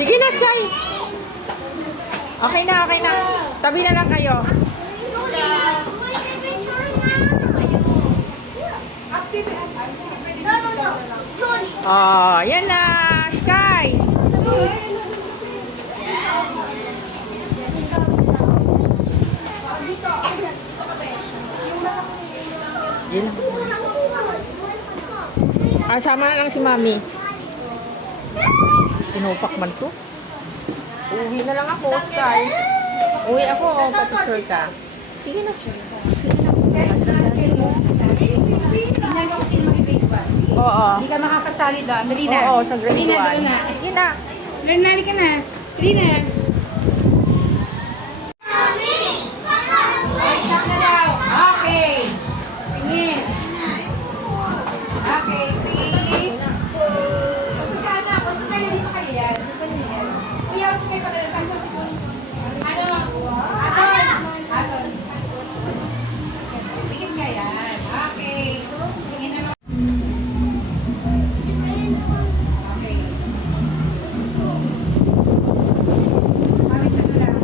Sige na, Sky. Okay na, okay na. Tabi na lang kayo. Oh, yan na, Sky. Yan lang. Sama na lang si Mami. Pinupak man to. Uwi na lang ako, Sky. Uwi ako, pati-sure ka. Sige na. Sige na. Tingnan mo kasi mag-grade 1. Oo. Hindi ka makapasali doon. Dali na. Oo, sa grade 1. Dali na. Sige na. Dali ka na. Dali na. Stop na daw. Okay. Tingin. Okay, 3. Pasok ka na. Pasok kayo dito kayo yan. Kuya, pasok kayo pag pasok. Aton. Tingin ka yan. Okay. Tingin naman. Okay. Pamit ka na lang.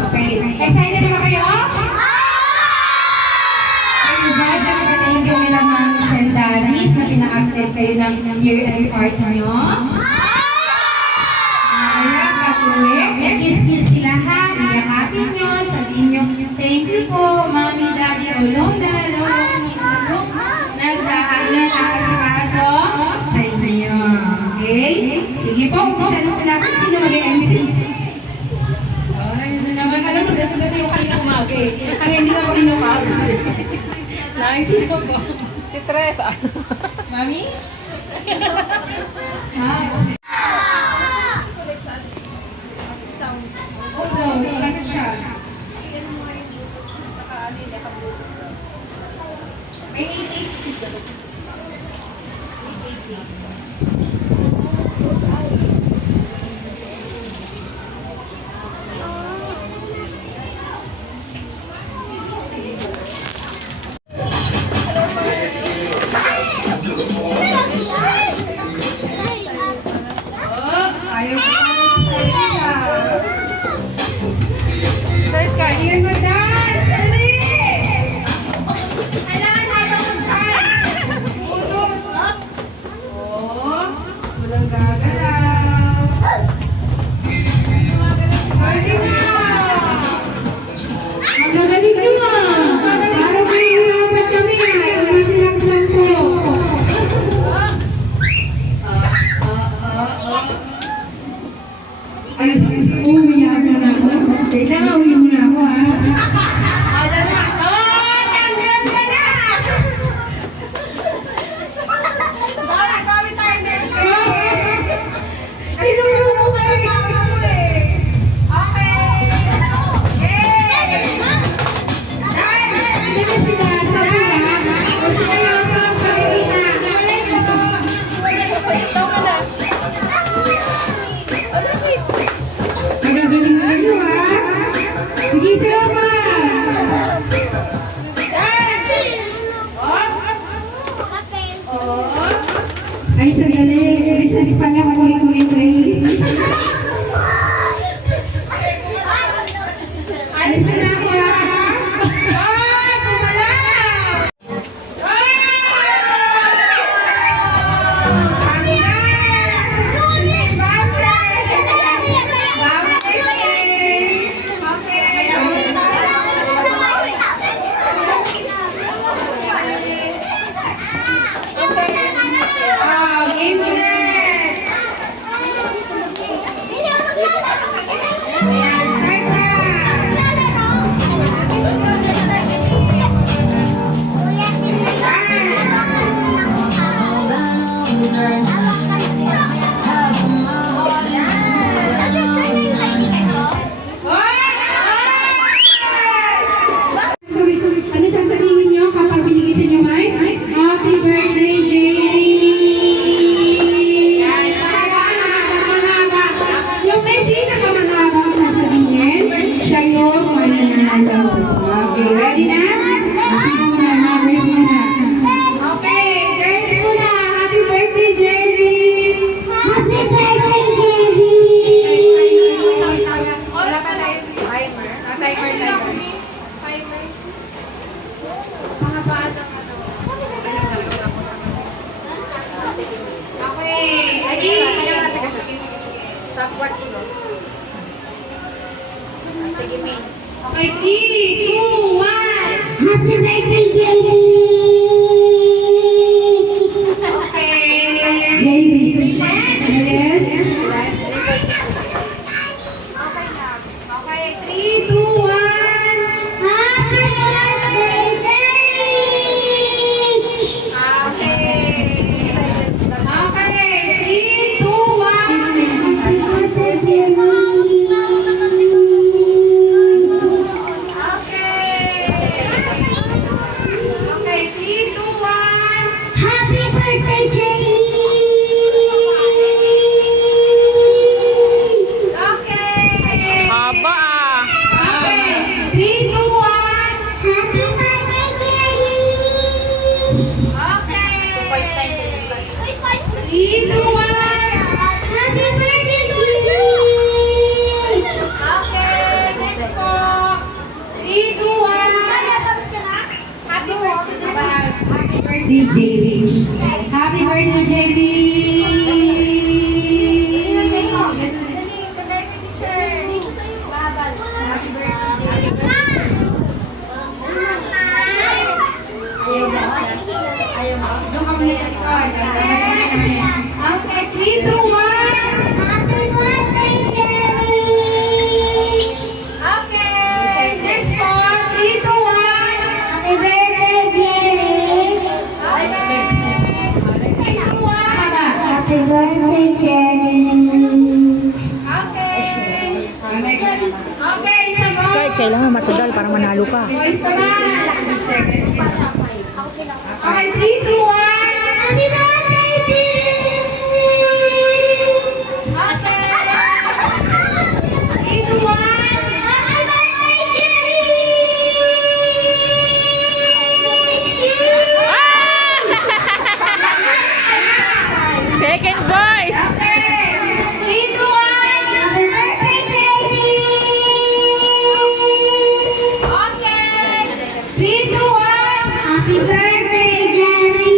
Okay. Excited naman kayo? Thank you, thank you nila Mami and Daddies na pina-acted kayo ng year-end part nyo. Kaya, patuloy. Kiss nyo sila ha. Iyakapin nyo. Sabihin nyo, thank you po, Mami, Daddy, o Lola, si Tulong. Nagkakasikaso sa inyo. Okay? Sige po, umpisa na po natin. Sino mag-MC? Naman, alam mo, gato-gato yung kanina umaga eh. Ang hindi ka kanina umaga. Naisip ko po. Si Teresa. Mami? Ha? Oh no, wala na siya. May 8-8. Ayaw ko Sir Sky. Ayan, mag-dance! Dali! Kailangan habang mag-dance! Utos! Oh, walang gagalaw. Party na! Magagaling nyo mo! Para may hirapan kami na! Tumatirang 10. Ay, umiyak mo na ako. Kailangan uwi mo na ako, ha? Alam na. Oh, tanggal ka na! Bawi tayo next week. Tinuro mo pa yung mama mo eh. Okay. Yay! Dahil, hindi na sila sa mga. Kung sila yung sa pamilita. Ito ka na. Magagaling kayo, ha? Sige, sila pa! Ay, sandali. Recess pa lang kulit-kulit rin. Alis na ako, ha? Ay, kumalaw! Game Watch mo. Sige, May. Okay, 3, 2, 1. Happy birthday, Jerry! Okay. Jerry. Yes. Okay na. Okay, 3, 2, 1. Happy birthday, Jerry! Okay. Okay, 3, 2, 1. Happy birthday, Jerry! Okay. Haba ah. Okay. 3, 2, 1. Happy birthday, Jerry! Okay. 3, 2, 1. Happy birthday, Jerry! Okay. Next po. 3, 2, 1. Happy birthday, Jerry! Happy birthday, Jerry! Doon kami sa likod. Okay, 3, 2, 1. Happy birthday, Jerry! Okay, next po. 3, 2, 1. Happy birthday, Jerry! Okay. 3, 2, 1. Happy birthday, Jerry! Okay. Next. Okay, isa po. Kahit kailangan matagal para manalo ka. Boys naman. Okay, 3, 2, 1. Happy birthday, Jerry! Okay. 3, 2, 1. Happy birthday, Jerry! Second voice. Okay. 3, 2, 1. Happy birthday, Jerry! Okay. 3, 2, 1. Happy birthday, Jerry!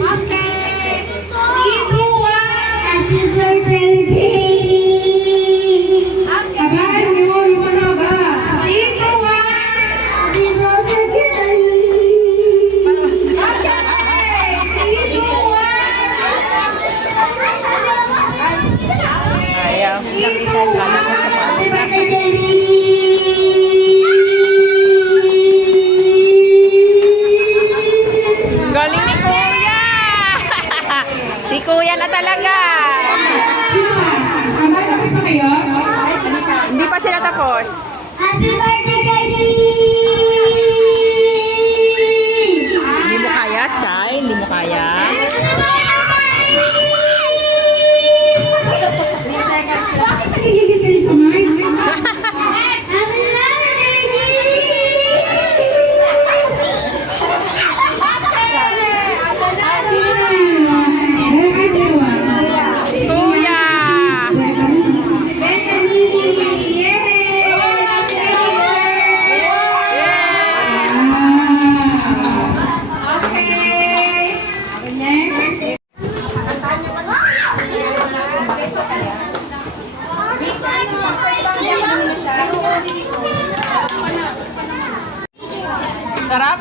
Okay. 3, 2, 1. Happy birthday, Jerry! Abahan nyo, yung ano ba? 3, 2, 1. Happy birthday, Jerry! Okay. 3, 2, 1. Ayaw. Kala ko sa Happy birthday, Jerry! Galing ni Kuya! Si Kuya na talaga! Sino ba? Tapos na kayo? Hindi pa sila tapos. Happy birthday, Jerry! Hindi mo kaya, Sky? Hindi mo kaya? Bakit nagigigil kayo sa mic? Happy birthday, Jerry! Si Kuya! Si Bethany! Sarap?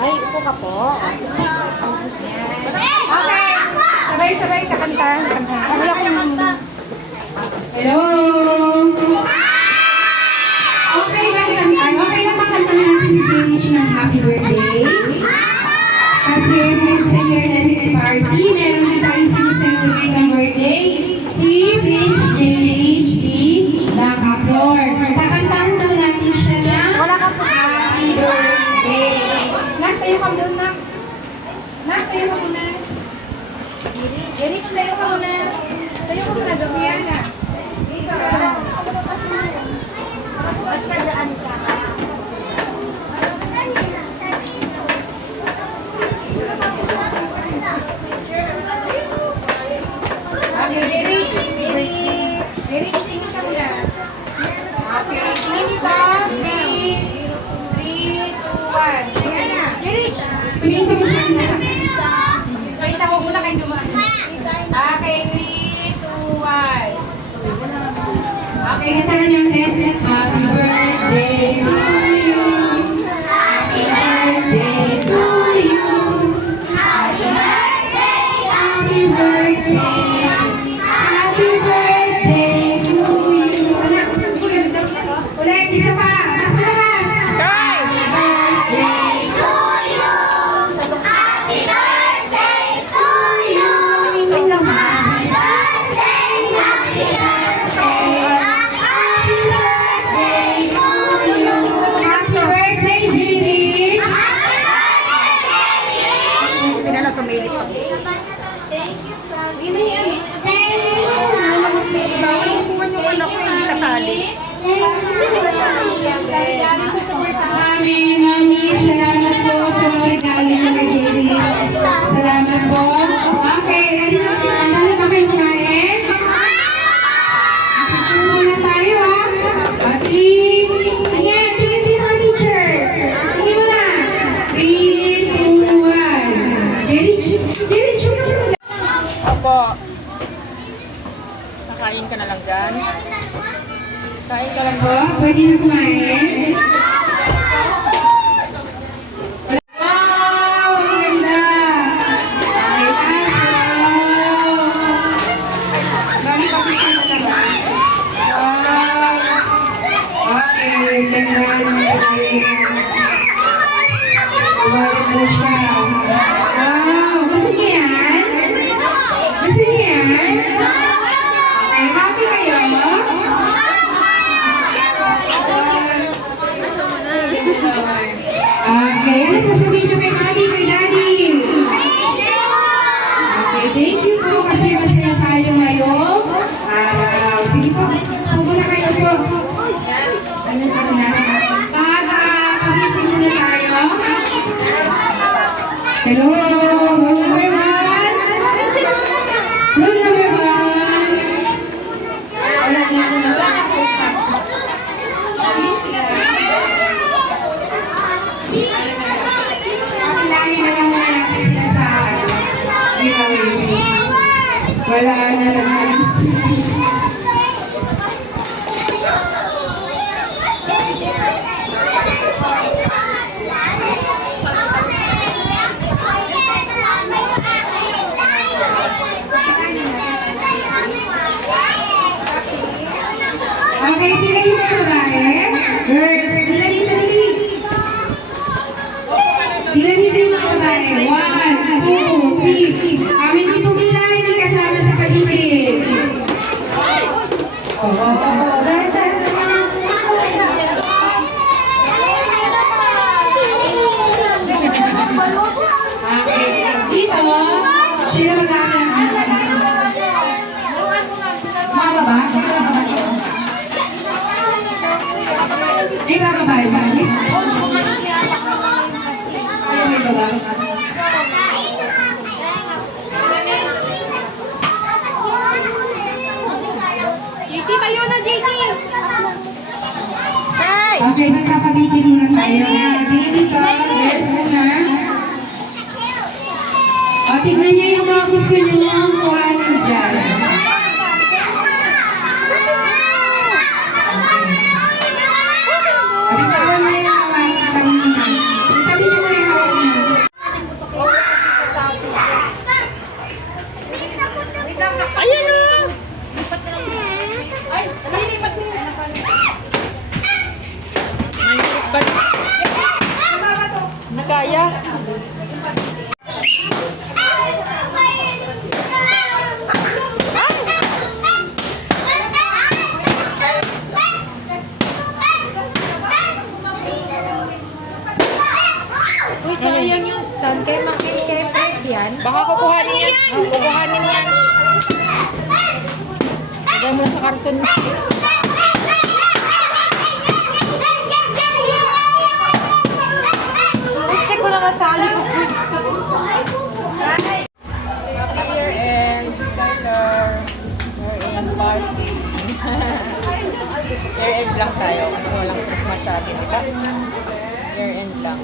Ay, upo ka po. Okay. Sabay-sabay kakanta. Wala akong... Hello! Okay ba kanta? Okay na makanta natin si Danish ng happy birthday? Kasi it's a year party. Meron din tayong sinucelebrate ng birthday. Si Prince Danish Nakaplor. Kakantahan daw natin siya ng happy birthday. Nak, tayo ka doon, Nak. Nak, tayo ka muna. Danish, tayo ka muna. Tayo ka muna, Damiana. Dito. Basta daan ka. Happy Wait, ako muna kayo dumaan. Okay, 3, 2, 1. Okay, katahan natin. Happy birthday to you. Happy birthday to you. Happy birthday, happy birthday. Happy birthday to you. Ulit, isa pa. Mas malakas. Sky! Wait lang ba? Happy birthday, Jenny! Sino na sumilip? Bawal mo kuman yung anak ko, hindi kasali. Mami, salamat po sa mga regalo niyo kay Jenny. Salamat po. Okay, ready na? Handa na ba kayo kumain? Picture muna tayo, ha? Tingin dito ang teacher. Tingin mo na. 3, 2, 1. Jenny, chum. Opo. Nakain ka na lang dyan. Kain ka lang Po, dyan. pwede na kumain. Wow, ang ganda. Ay, wow. Mami, pakisya na lang, ha? Wow. Okay, ganda naman. Wow, ito siya. Wow, gusto niyo yan? Gusto niyo yan? Okay, happy kayo? Okay, ano sasabihin niyo kay Mami, kay Daddy? Okay, thank you po kasi masaya tayo ngayon. Sige po, pumula kayo po. Ano sige na? Pag-pagitin muna tayo. Hello, roll number 1. Roll number 1. Wala na ako nagkakausap. Pakilangin na lang muna natin sila sa giveaways. Wala na naman. Okay, sila yung mga babae. Girls, sila dito, dito. Sila dito yung mga babae. 1, 2, 3. Kami hindi pumila, hindi kasama sa paligid. Okay, dito, sino mag-aaral? Mga baba? May babae ba? Ay, may babae. JC, tayo na, JC! Say! Okay, magkakabitin muna tayo. Dito, yes, muna. O, tignan niyo yung mga gusto niyo ang kuhanin dyan. Bitawan mo yung hawak. Tabi niyo mo yung hawak niyo. Ayan o! Ay, nalilipat mo yun. Mahirap ba? Hindi kaya. Uy, sayang yung stand. Kay press yan. Baka kukuhanin yan. Kukuhanin yan. Lagay mo na sa karton. Hindi ko na masali ko. Happy year-end, Skylar. Year-end party. Year-end lang tayo kasi walang Christmas sabi nila. Year-end lang.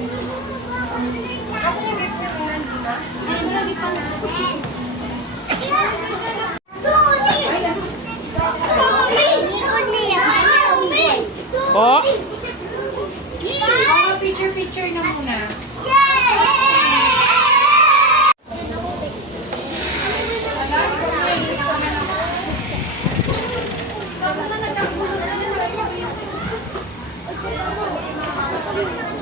Po? Picture na muna. Thank you.